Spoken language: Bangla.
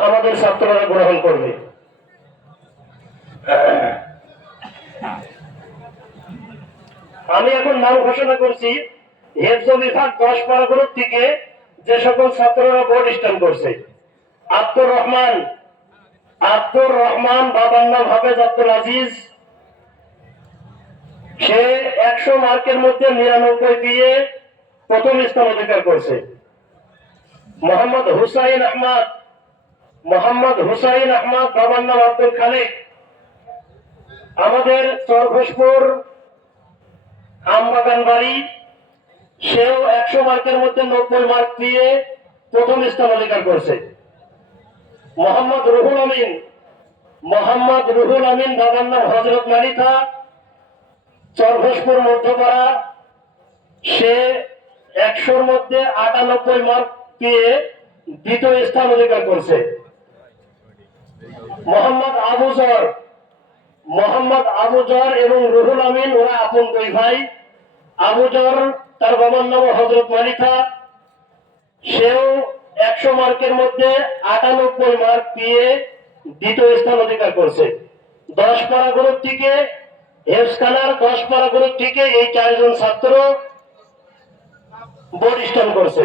আমাদের ছাত্ররা গ্রহণ করবে। আমি এখন নাম ঘোষণা করছি হেফজ বিভাগ 10 পারা গ্রুপ থেকে যে সকল ছাত্ররা বোর্ড স্ট্যান্ড করছে। আব্দুর রহমান, বাবার নাম হাফেজ আব্দুল আজিজ, সে 100 মার্কের মধ্যে 99 দিয়ে প্রথম স্থান অধিকার করছে। মোহাম্মদ হুসাইন আহমদ, বাবার নাম আব্দুল খালেক, আমাদের চরঘোষপুর আমবাগান বাড়ি, সেও 100 মার্কের মধ্যে 90 মার্ক দিয়ে প্রথম স্থান অধিকার করছে। মোহাম্মদ রুহুল আমিন, বাবার নাম হযরত মালিথা, চরঘোষপুর মধ্যপাড়া, সে 100-র মধ্যে 98 মার্ক পেয়ে দ্বিতীয় স্থান অধিকার করছে। মোহাম্মদ আবুজর এবং রুহুল আমিন ওরা আপন দুই ভাই। আবুজর, তার বাবার নাম হযরত মালিথা, সেও 100 মার্কের মধ্যে 98 মার্ক পেয়ে দ্বিতীয় স্থান অধিকার করছে। 10 পারা গ্রুপ থেকে হেফজখানার 10 পারা গ্রুপ থেকে এই 4 জন ছাত্র বোর্ড স্ট্যান্ড করছে।